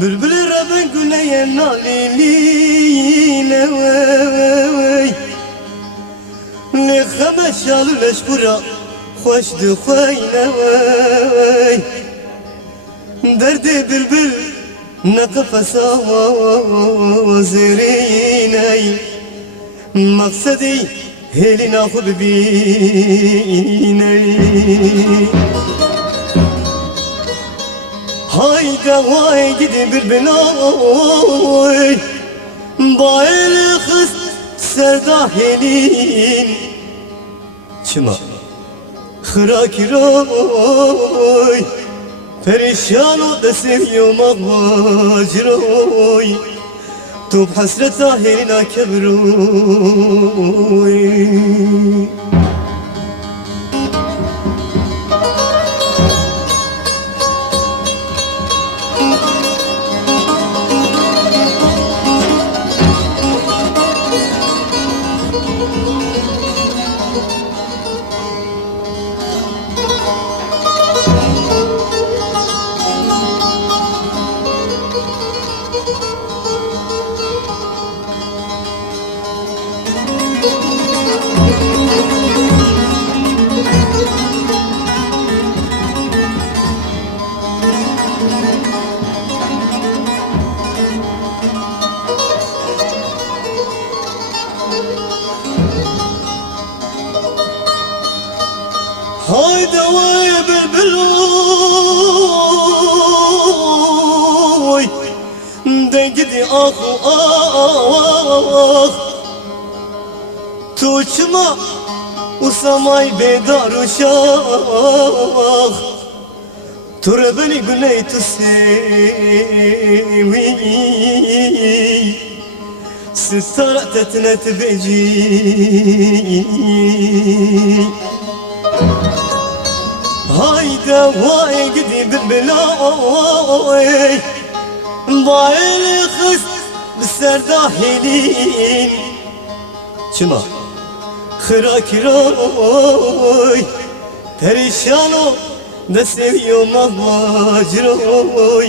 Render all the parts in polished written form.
بلبل ربن قلي نالي لوي لخمس شالو لشكورا خوش دخوي لوي درد بلبل نقفصا وزريني مقصدي هلي ناخذ بيني هايدا واي جدي بالبناي بايل خس سرداهلين شما خراكي راي perişan o da seviyorum mağmaciroy Tub hasret zahirina kebroy هايدا واي بالبلوي دنجدي اخو اخ توچما وسماي بدار وشاخ تربني قلي تسيوي ستارة تتنت بيجي هايدا واي قدي بالبلاي بايل خس بالسرداهلين شما خراكي راي perişano da seviyorum mağmaciroy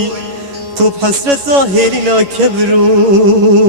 Top hasret zahirina kebroy